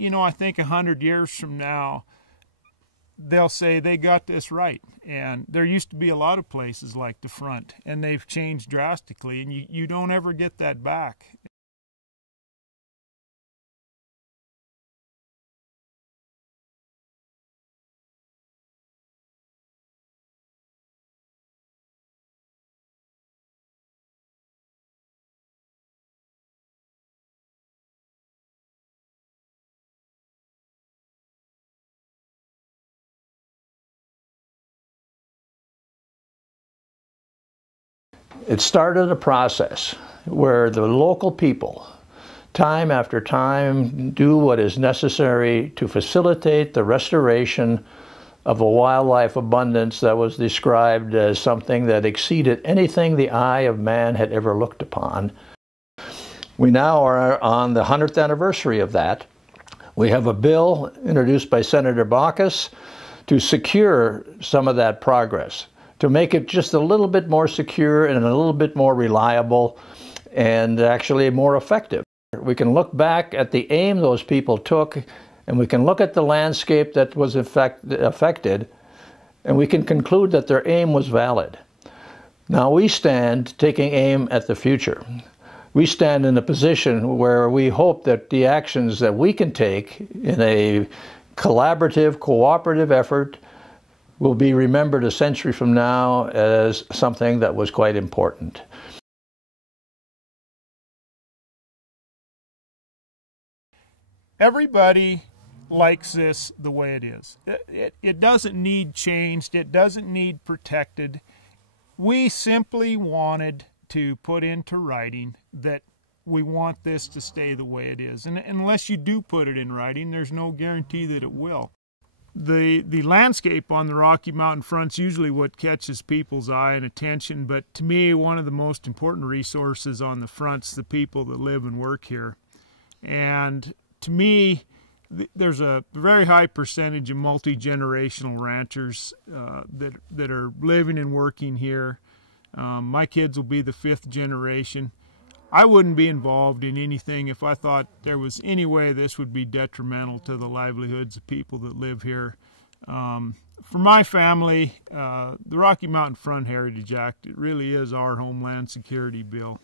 you know, I think 100 years from now, they'll say they got this right. And there used to be a lot of places like the front, and they've changed drastically, and you don't ever get that back. It started a process where the local people, time after time, do what is necessary to facilitate the restoration of a wildlife abundance that was described as something that exceeded anything the eye of man had ever looked upon. We now are on the 100th anniversary of that. We have a bill introduced by Senator Baucus to secure some of that progress, to make it just a little bit more secure and a little bit more reliable and actually more effective. We can look back at the aim those people took, and we can look at the landscape that was affected, and we can conclude that their aim was valid. Now we stand taking aim at the future. We stand in a position where we hope that the actions that we can take in a collaborative, cooperative effort will be remembered a century from now as something that was quite important. Everybody likes this the way it is. It doesn't need changed. It doesn't need protected. We simply wanted to put into writing that we want this to stay the way it is. And unless you do put it in writing, there's no guarantee that it will. The landscape on the Rocky Mountain front's usually what catches people's eye and attention, but to me, one of the most important resources on the front's the people that live and work here. And to me, there's a very high percentage of multi-generational ranchers that are living and working here. My kids will be the 5th generation. I wouldn't be involved in anything if I thought there was any way this would be detrimental to the livelihoods of people that live here. For my family, the Rocky Mountain Front Heritage Act, it really is our Homeland Security bill.